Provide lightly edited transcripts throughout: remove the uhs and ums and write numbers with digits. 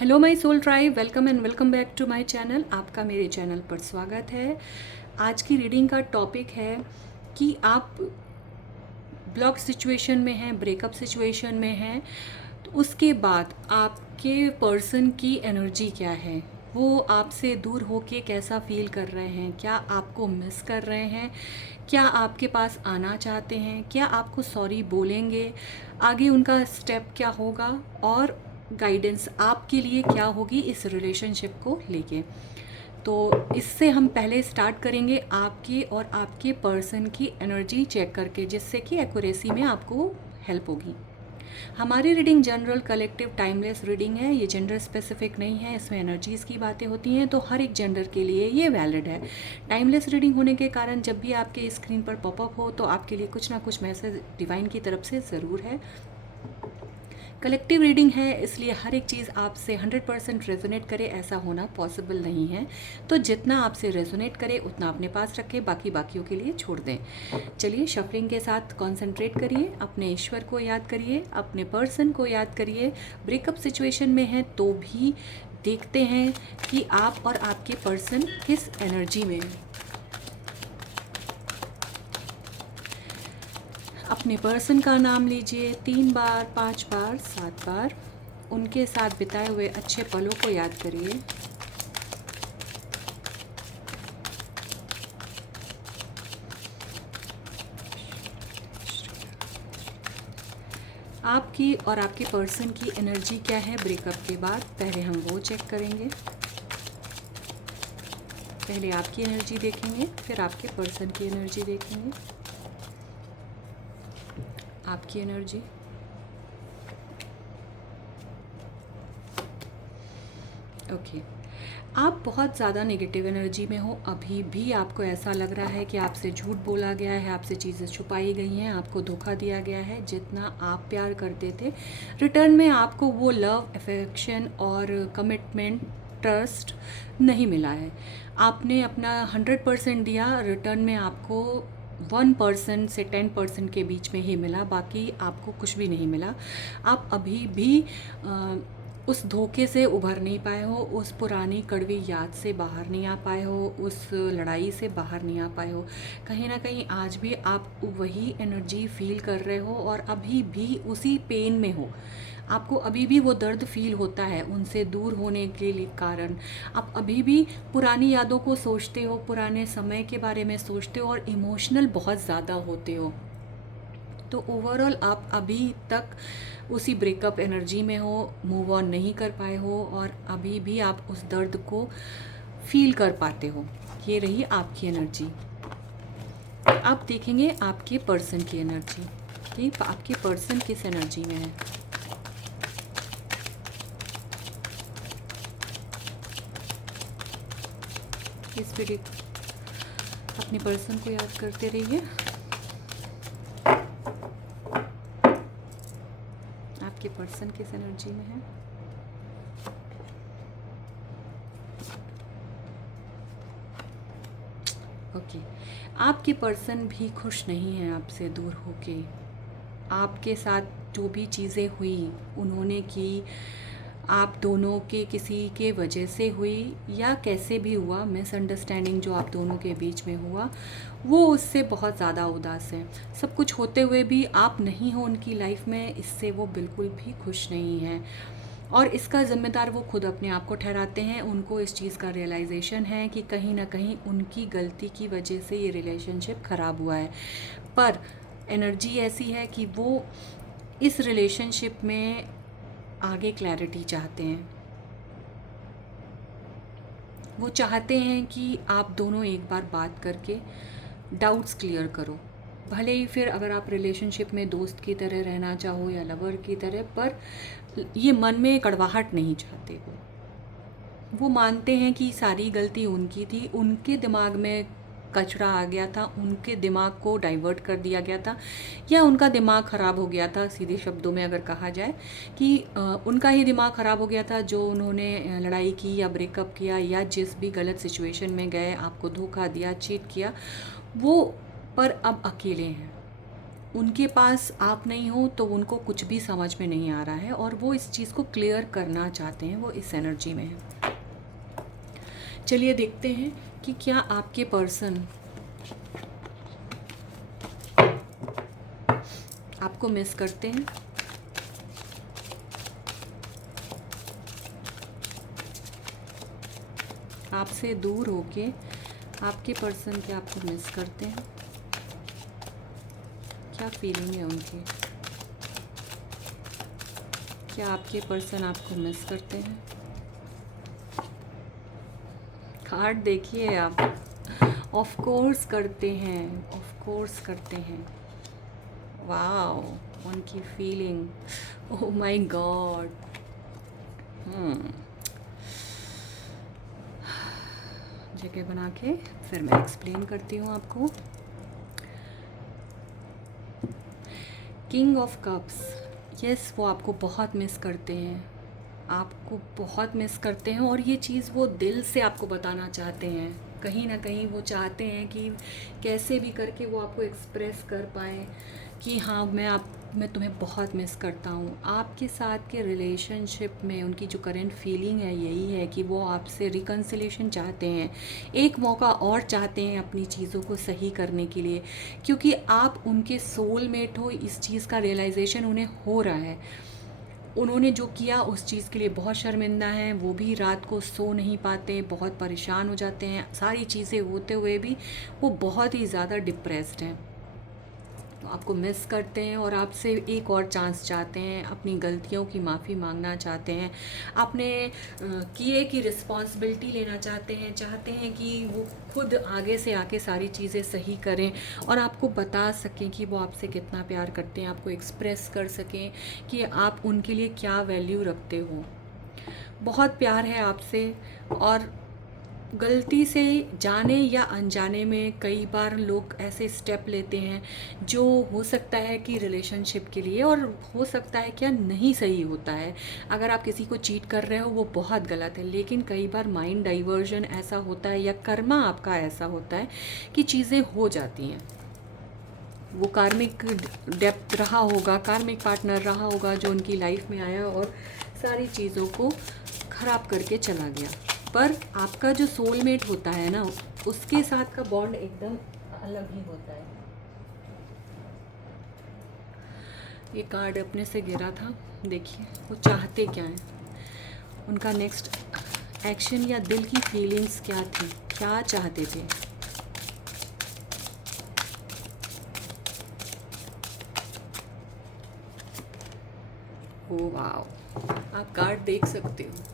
Hello my soul tribe, welcome and welcome back to my channel. आपका मेरे channel पर स्वागत है। आज की रीडिंग का टॉपिक है कि आप ब्लॉक सिचुएशन में हैं, ब्रेकअप सिचुएशन में हैं, तो उसके बाद आपके पर्सन की एनर्जी क्या है, वो आपसे दूर होके कैसा फील कर रहे हैं, क्या आपको मिस कर रहे हैं, क्या आपके पास आना चाहते हैं, क्या आपको सॉरी बोलेंगे, आगे उनका स्टेप क्या होगा और गाइडेंस आपके लिए क्या होगी इस रिलेशनशिप को लेके। तो इससे हम पहले स्टार्ट करेंगे आपके और आपके पर्सन की एनर्जी चेक करके, जिससे कि एक्यूरेसी में आपको हेल्प होगी। हमारी reading general, collective, timeless reading है। ये जेंडर स्पेसिफिक नहीं है, इसमें एनर्जीज़ की बातें होती हैं, तो हर एक जेंडर के लिए ये वैलिड है। टाइमलेस रीडिंग होने के कारण जब भी आपके स्क्रीन पर पॉपअप हो तो आपके लिए कुछ ना कुछ मैसेज डिवाइन की तरफ से ज़रूर है। कलेक्टिव रीडिंग है, इसलिए हर एक चीज़ आपसे 100% रेजोनेट करे ऐसा होना पॉसिबल नहीं है। तो जितना आपसे रेजोनेट करे उतना अपने पास रखें, बाकियों के लिए छोड़ दें। चलिए शफलिंग के साथ कंसंट्रेट करिए, अपने ईश्वर को याद करिए, अपने पर्सन को याद करिए। ब्रेकअप सिचुएशन में है तो भी देखते हैं कि आप और आपके पर्सन किस एनर्जी में है। अपने पर्सन का नाम लीजिए 3 बार, 5 बार, 7 बार। उनके साथ बिताए हुए अच्छे पलों को याद करिए। आपकी और आपके पर्सन की एनर्जी क्या है ब्रेकअप के बाद, पहले हम वो चेक करेंगे। पहले आपकी एनर्जी देखेंगे, फिर आपके पर्सन की एनर्जी देखेंगे। आपकी एनर्जी, ओके। आप बहुत ज़्यादा नेगेटिव एनर्जी में हो, अभी भी आपको ऐसा लग रहा है कि आपसे झूठ बोला गया है, आपसे चीज़ें छुपाई गई हैं, आपको धोखा दिया गया है। जितना आप प्यार करते थे, रिटर्न में आपको वो लव, अफेक्शन और कमिटमेंट, ट्रस्ट नहीं मिला है। आपने अपना 100% दिया, रिटर्न में आपको 1% से 10% के बीच में ही मिला, बाकी आपको कुछ भी नहीं मिला। आप अभी भी उस धोखे से उभर नहीं पाए हो, उस पुरानी कड़वी याद से बाहर नहीं आ पाए हो, उस लड़ाई से बाहर नहीं आ पाए हो। कहीं ना कहीं आज भी आप वही एनर्जी फील कर रहे हो और अभी भी उसी पेन में हो। आपको अभी भी वो दर्द फील होता है उनसे दूर होने के लिए कारण। आप अभी भी पुरानी यादों को सोचते हो, पुराने समय के बारे में सोचते हो और इमोशनल बहुत ज़्यादा होते हो। तो ओवरऑल आप अभी तक उसी ब्रेकअप एनर्जी में हो, मूव ऑन नहीं कर पाए हो और अभी भी आप उस दर्द को फील कर पाते हो। ये रही आपकी एनर्जी। अब देखेंगे आपके पर्सन की एनर्जी कि आपके पर्सन किस एनर्जी में है। इस वीडियो अपने पर्सन को याद करते रहिए। आपके पर्सन किस एनर्जी में है। ओके, आपके पर्सन भी खुश नहीं है आपसे दूर होके। आपके साथ जो भी चीज़ें हुई उन्होंने की, आप दोनों के किसी के वजह से हुई या कैसे भी हुआ, मिसअंडरस्टैंडिंग जो आप दोनों के बीच में हुआ, वो उससे बहुत ज़्यादा उदास है। सब कुछ होते हुए भी आप नहीं हो उनकी लाइफ में, इससे वो बिल्कुल भी खुश नहीं है और इसका ज़िम्मेदार वो खुद अपने आप को ठहराते हैं। उनको इस चीज़ का रियलाइजेशन है कि कहीं ना कहीं उनकी गलती की वजह से ये रिलेशनशिप ख़राब हुआ है। पर एनर्जी ऐसी है कि वो इस रिलेशनशिप में आगे क्लैरिटी चाहते हैं। वो चाहते हैं कि आप दोनों एक बार बात करके डाउट्स क्लियर करो। भले ही फिर अगर आप रिलेशनशिप में दोस्त की तरह रहना चाहो या लवर की तरह, पर ये मन में कड़वाहट नहीं चाहते। वो मानते हैं कि सारी गलती उनकी थी, उनके दिमाग में कचरा आ गया था, उनके दिमाग को डाइवर्ट कर दिया गया था या उनका दिमाग ख़राब हो गया था। सीधे शब्दों में अगर कहा जाए कि उनका ही दिमाग ख़राब हो गया था, जो उन्होंने लड़ाई की या ब्रेकअप किया या जिस भी गलत सिचुएशन में गए, आपको धोखा दिया, चीट किया, वो पर अब अकेले हैं। उनके पास आप नहीं हो तो उनको कुछ भी समझ में नहीं आ रहा है और वो इस चीज़ को क्लियर करना चाहते हैं, वो इस एनर्जी में है। चलिए देखते हैं कि क्या आपके पर्सन आपको मिस करते हैं। आपसे दूर होके आपके पर्सन क्या आपको मिस करते हैं, क्या फीलिंग है उनकी, क्या आपके पर्सन आपको मिस करते हैं। कार्ड देखिए आप, ऑफ कोर्स करते हैं, ऑफ कोर्स करते हैं। वाओ, उनकी फीलिंग, ओह माय गॉड। जगह बना के फिर मैं एक्सप्लेन करती हूँ आपको। किंग ऑफ कप्स, यस, वो आपको बहुत मिस करते हैं, आपको बहुत मिस करते हैं और ये चीज़ वो दिल से आपको बताना चाहते हैं। कहीं ना कहीं वो चाहते हैं कि कैसे भी करके वो आपको एक्सप्रेस कर पाएँ कि हाँ मैं तुम्हें बहुत मिस करता हूँ। आपके साथ के रिलेशनशिप में उनकी जो करंट फीलिंग है यही है कि वो आपसे रिकन्सिलेशन चाहते हैं, एक मौका और चाहते हैं अपनी चीज़ों को सही करने के लिए, क्योंकि आप उनके सोलमेट हो, इस चीज़ का रियलाइजेशन उन्हें हो रहा है। उन्होंने जो किया उस चीज़ के लिए बहुत शर्मिंदा हैं, वो भी रात को सो नहीं पाते, बहुत परेशान हो जाते हैं, सारी चीज़ें होते हुए भी वो बहुत ही ज़्यादा डिप्रेस्ड हैं। आपको मिस करते हैं और आपसे एक और चांस चाहते हैं, अपनी गलतियों की माफ़ी मांगना चाहते हैं, अपने किए की रिस्पॉन्सिबिलिटी लेना चाहते हैं कि वो खुद आगे से आके सारी चीज़ें सही करें और आपको बता सकें कि वो आपसे कितना प्यार करते हैं, आपको एक्सप्रेस कर सकें कि आप उनके लिए क्या वैल्यू रखते हो। बहुत प्यार है आपसे और गलती से जाने या अनजाने में कई बार लोग ऐसे स्टेप लेते हैं जो हो सकता है कि रिलेशनशिप के लिए, और हो सकता है क्या नहीं सही होता है। अगर आप किसी को चीट कर रहे हो वो बहुत गलत है, लेकिन कई बार माइंड डाइवर्जन ऐसा होता है या कर्मा आपका ऐसा होता है कि चीज़ें हो जाती हैं। वो कार्मिक डेप्थ रहा होगा, कार्मिक पार्टनर रहा होगा जो उनकी लाइफ में आया और सारी चीज़ों को ख़राब करके चला गया। पर आपका जो सोलमेट होता है ना, उसके साथ का बॉन्ड एकदम अलग ही होता है। ये कार्ड अपने से गिरा था, देखिए वो चाहते क्या हैं, उनका नेक्स्ट एक्शन या दिल की फीलिंग्स क्या थी, क्या चाहते थे। ओ वाओ, आप कार्ड देख सकते हो।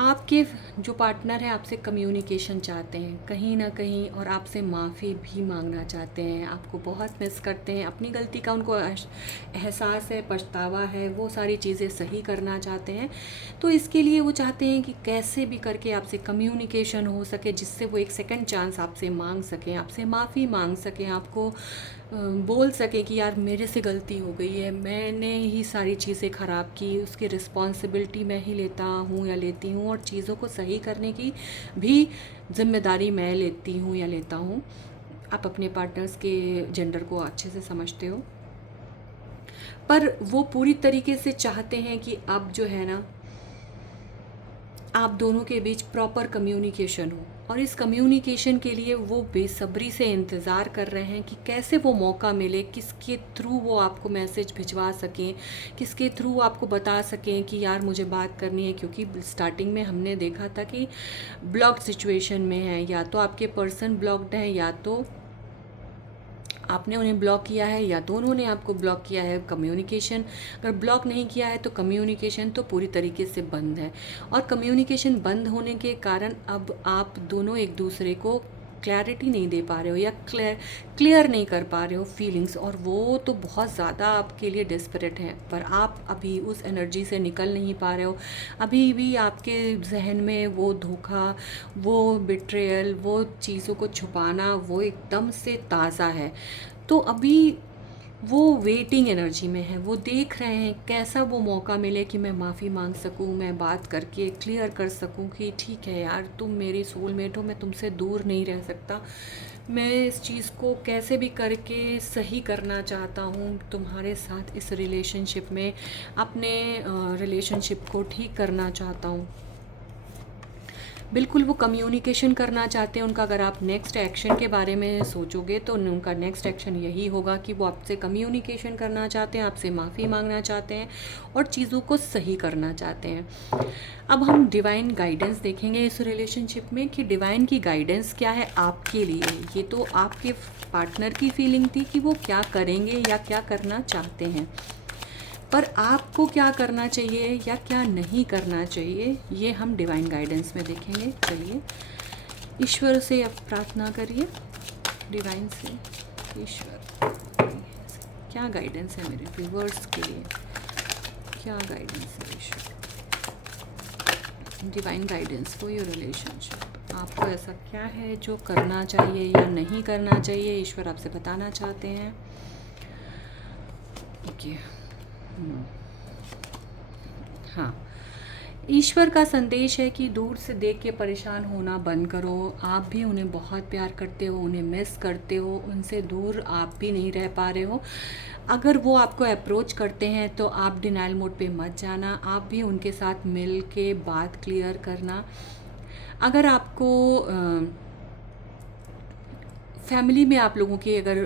आपके जो पार्टनर है आपसे कम्युनिकेशन चाहते हैं कहीं ना कहीं, और आपसे माफ़ी भी मांगना चाहते हैं, आपको बहुत मिस करते हैं, अपनी गलती का उनको एहसास है, पछतावा है, वो सारी चीज़ें सही करना चाहते हैं। तो इसके लिए वो चाहते हैं कि कैसे भी करके आपसे कम्युनिकेशन हो सके, जिससे वो एक सेकंड चांस आपसे मांग सकें, आपसे माफ़ी मांग सकें, आपको बोल सके कि यार मेरे से गलती हो गई है, मैंने ही सारी चीज़ें ख़राब की, उसकी रिस्पॉन्सिबिलिटी मैं ही लेता हूँ या लेती हूँ, और चीज़ों को सही करने की भी जिम्मेदारी मैं लेती हूँ या लेता हूँ। आप अपने पार्टनर्स के जेंडर को अच्छे से समझते हो, पर वो पूरी तरीके से चाहते हैं कि अब जो है ना, आप दोनों के बीच प्रॉपर कम्युनिकेशन हो, और इस कम्युनिकेशन के लिए वो बेसब्री से इंतज़ार कर रहे हैं कि कैसे वो मौका मिले, किसके थ्रू वो आपको मैसेज भिजवा सकें, किसके थ्रू आपको बता सकें कि यार मुझे बात करनी है। क्योंकि स्टार्टिंग में हमने देखा था कि ब्लॉक्ड सिचुएशन में है, या तो आपके पर्सन ब्लॉक्ड हैं, या तो आपने उन्हें ब्लॉक किया है, या तो उन्होंने आपको ब्लॉक किया है। कम्युनिकेशन अगर ब्लॉक नहीं किया है तो कम्युनिकेशन तो पूरी तरीके से बंद है, और कम्युनिकेशन बंद होने के कारण अब आप दोनों एक दूसरे को क्लैरिटी नहीं दे पा रहे हो, या क्लियर नहीं कर पा रहे हो फीलिंग्स, और वो तो बहुत ज़्यादा आपके लिए डेस्परेट है, पर आप अभी उस एनर्जी से निकल नहीं पा रहे हो। अभी भी आपके जहन में वो धोखा, वो बिट्रेयल, वो चीज़ों को छुपाना वो एकदम से ताज़ा है। तो अभी वो वेटिंग एनर्जी में है, वो देख रहे हैं कैसा वो मौका मिले कि मैं माफ़ी मांग सकूं, मैं बात करके क्लियर कर सकूं कि ठीक है यार, तुम मेरी सोलमेट हो, मैं तुमसे दूर नहीं रह सकता, मैं इस चीज़ को कैसे भी करके सही करना चाहता हूँ तुम्हारे साथ इस रिलेशनशिप में, अपने रिलेशनशिप को ठीक करना चाहता हूँ। बिल्कुल वो कम्युनिकेशन करना चाहते हैं। उनका अगर आप नेक्स्ट एक्शन के बारे में सोचोगे तो उनका नेक्स्ट एक्शन यही होगा कि वो आपसे कम्युनिकेशन करना चाहते हैं, आपसे माफ़ी मांगना चाहते हैं और चीज़ों को सही करना चाहते हैं। अब हम डिवाइन गाइडेंस देखेंगे इस रिलेशनशिप में कि डिवाइन की गाइडेंस क्या है आपके लिए। ये तो आपके पार्टनर की फीलिंग थी कि वो क्या करेंगे या क्या करना चाहते हैं, पर आपको क्या करना चाहिए या क्या नहीं करना चाहिए, ये हम डिवाइन गाइडेंस में देखेंगे। चलिए ईश्वर से अब प्रार्थना करिए, डिवाइन से, ईश्वर क्या गाइडेंस है मेरे व्यूअर्स के लिए, क्या गाइडेंस है ईश्वर, divine guidance for your relationship. आपको ऐसा क्या है जो करना चाहिए या नहीं करना चाहिए, ईश्वर आपसे बताना चाहते हैं। ओके, हाँ, ईश्वर का संदेश है कि दूर से देख के परेशान होना बंद करो। आप भी उन्हें बहुत प्यार करते हो, उन्हें मिस करते हो, उनसे दूर आप भी नहीं रह पा रहे हो। अगर वो आपको अप्रोच करते हैं तो आप डिनाइल मोड पे मत जाना, आप भी उनके साथ मिल के बात क्लियर करना। अगर आपको फैमिली में आप लोगों के अगर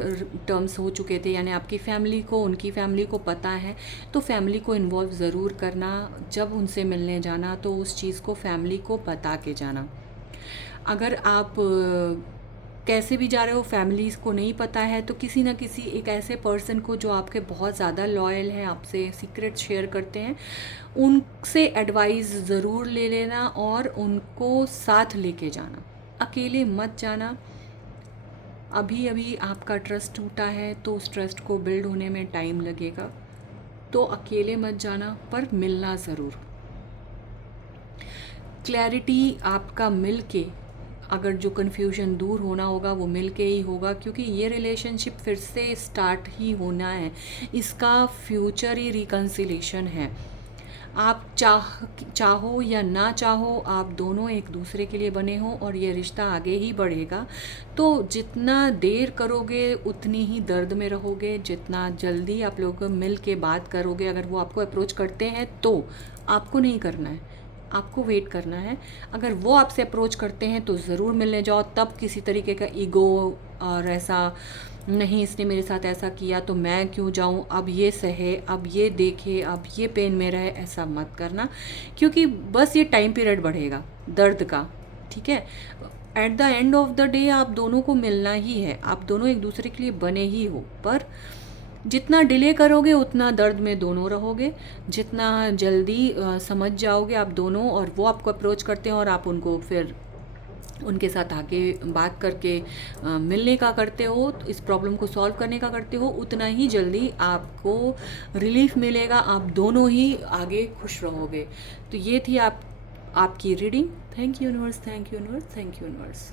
टर्म्स हो चुके थे, यानी आपकी फैमिली को उनकी फैमिली को पता है, तो फैमिली को इन्वॉल्व ज़रूर करना। जब उनसे मिलने जाना तो उस चीज़ को फैमिली को बता के जाना। अगर आप कैसे भी जा रहे हो, फैमिलीज़ को नहीं पता है, तो किसी ना किसी एक ऐसे पर्सन को जो आपके बहुत ज़्यादा लॉयल है, आपसे सीक्रेट शेयर करते हैं, उनसे एडवाइस ज़रूर ले लेना और उनको साथ लेके जाना। अकेले मत जाना। अभी अभी आपका ट्रस्ट टूटा है तो उस ट्रस्ट को बिल्ड होने में टाइम लगेगा, तो अकेले मत जाना, पर मिलना ज़रूर। क्लैरिटी आपका मिल के, अगर जो कन्फ्यूजन दूर होना होगा वो मिल के ही होगा, क्योंकि ये रिलेशनशिप फिर से स्टार्ट ही होना है, इसका फ्यूचर ही रिकन्सिलेशन है। आप चाहो या ना चाहो, आप दोनों एक दूसरे के लिए बने हो और ये रिश्ता आगे ही बढ़ेगा। तो जितना देर करोगे उतनी ही दर्द में रहोगे। जितना जल्दी आप लोग मिल के बात करोगे, अगर वो आपको अप्रोच करते हैं तो आपको नहीं करना है, आपको वेट करना है। अगर वो आपसे अप्रोच करते हैं तो ज़रूर मिलने जाओ। तब किसी तरीके का ईगो और ऐसा नहीं, इसने मेरे साथ ऐसा किया तो मैं क्यों जाऊं, अब ये सहे, अब ये देखे, अब ये पेन में रहे, ऐसा मत करना, क्योंकि बस ये टाइम पीरियड बढ़ेगा दर्द का। ठीक है, at the end of the day आप दोनों को मिलना ही है, आप दोनों एक दूसरे के लिए बने ही हो, पर जितना डिले करोगे उतना दर्द में दोनों रहोगे। जितना जल्दी समझ जाओगे आप दोनों, और वो आपको अप्रोच करते हैं और आप उनको फिर उनके साथ आके बात करके मिलने का करते हो, तो इस प्रॉब्लम को सॉल्व करने का करते हो, उतना ही जल्दी आपको रिलीफ मिलेगा, आप दोनों ही आगे खुश रहोगे। तो ये थी आपकी reading. Thank you universe, thank you universe, thank you universe.